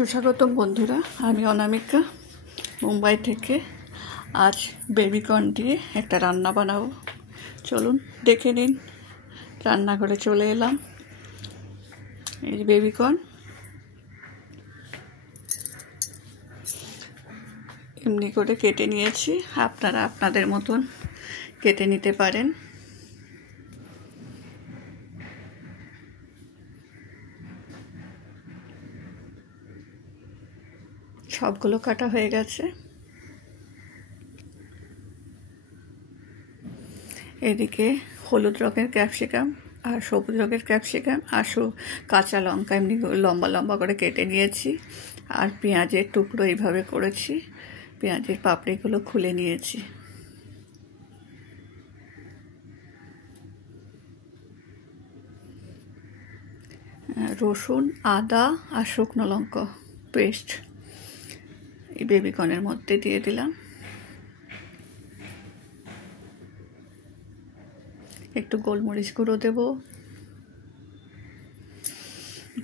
সুস্বাগতম বন্ধুরা, আমি অনামিকা মুম্বাই থেকে। আজ বেবিকর্ন দিয়ে একটা রান্না বানাবো। চলুন দেখে নিন। রান্নাঘরে চলে এলাম। এই যে বেবিকর্ন, এমনি করে কেটে নিয়েছি। আপনারা আপনাদের মতন কেটে নিতে পারেন। সবগুলো কাটা হয়ে গেছে। এদিকে হলুদ রঙের ক্যাপসিকাম আর সবুজ রঙের ক্যাপসিকাম আর কাঁচা লঙ্কা এমনি লম্বা লম্বা করে কেটে নিয়েছি। আর পেঁয়াজের টুকরো এইভাবে করেছি। পেঁয়াজের পাপড়িগুলো খুলে নিয়েছি। রসুন, আদা আর শুকনো লঙ্কা পেস্ট এই বেবিকর্নের মধ্যে দিয়ে দিলাম। একটু গোলমরিচ গুঁড়ো দেব,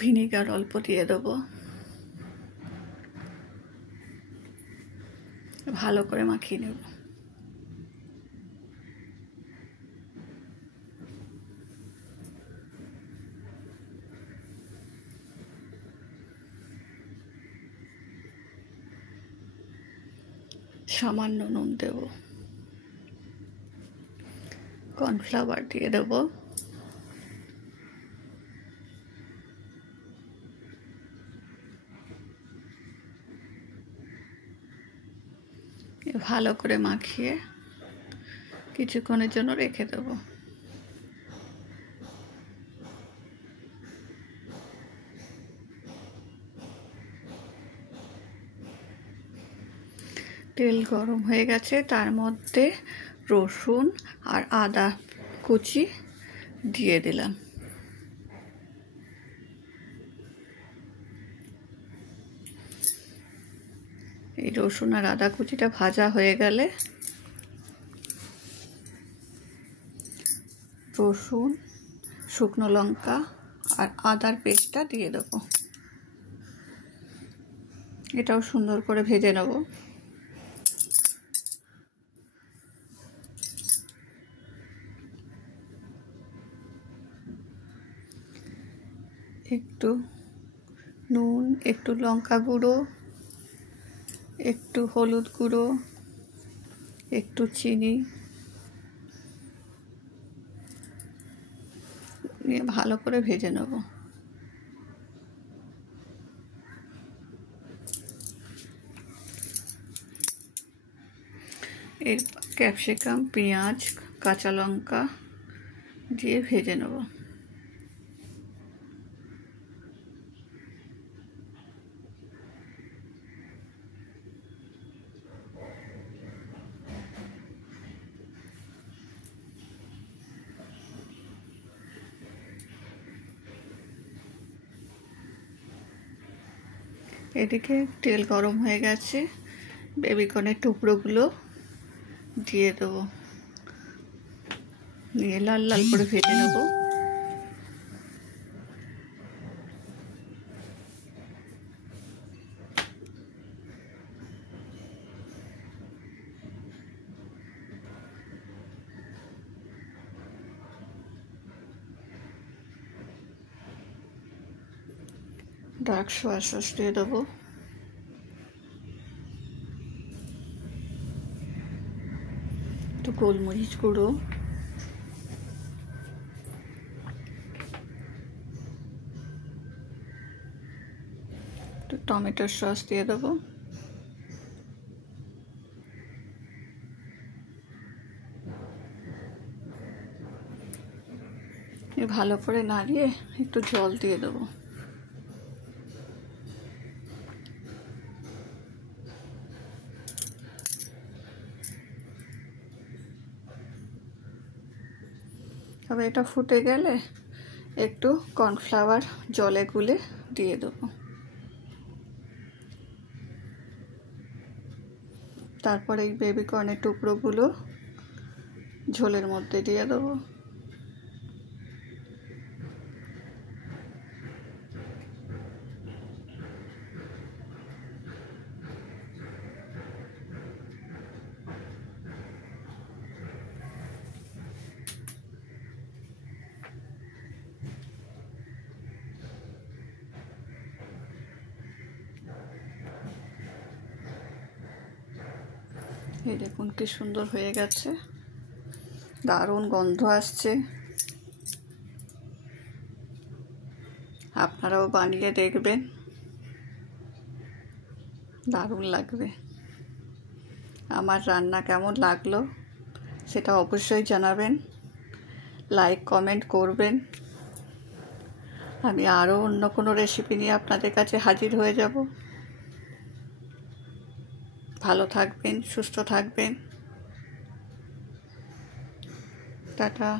ভিনিগার অল্প দিয়ে দেব। ভালো করে মাখিয়ে নেব। সামান্য নুন দেব, কর্নফ্লাওয়ার দিয়ে দেব, ভালো করে মাখিয়ে কিছুক্ষণের জন্য রেখে দেব। তেল গরম হয়ে গেছে, তার মধ্যে রসুন আর আদা কুচি দিয়ে দিলাম। এই রসুন আর আদা কুচিটা ভাজা হয়ে গেলে রসুন, শুকনো লঙ্কা আর আদার পেস্টটা দিয়ে দেব। এটাও সুন্দর করে ভেজে নেব। একটু নুন, একটু লঙ্কা গুঁড়ো, একটু হলুদ গুঁড়ো, একটু চিনি নিয়ে ভালো করে ভেজে নেব। এর ক্যাপসিকাম, পেঁয়াজ, কাঁচা লঙ্কা দিয়ে ভেজে নেব। এদিকে তেল গরম হয়ে গেছে, বেবিকর্নের টুকরোগুলো দিয়ে দেবো, দিয়ে লাল লাল করে ভেজে নেব। ডার্ক সোয়া সস দিয়ে দেবো, একটু গোলমরিচ গুঁড়ো, একটু টমেটোর সস দিয়ে দেবো। ভালো করে নাড়িয়ে একটু জল দিয়ে দেবো। তবে এটা ফুটে গেলে একটু কর্নফ্লাওয়ার জলে গুলে দিয়ে দেবো। তারপরে এই বেবিকর্নের টুকরোগুলো ঝোলের মধ্যে দিয়ে দেবো। এই দেখুন কি সুন্দর হয়ে গেছে, দারুণ গন্ধ আসছে। আপনারাও বানিয়ে দেখবেন, দারুণ লাগবে। আমার রান্না কেমন লাগলো সেটা অবশ্যই জানাবেন, লাইক কমেন্ট করবেন। আমি আরও অন্য কোনো রেসিপি নিয়ে আপনাদের কাছে হাজির হয়ে যাব। ভালো থাকবেন, সুস্থ থাকবেন। টাটা।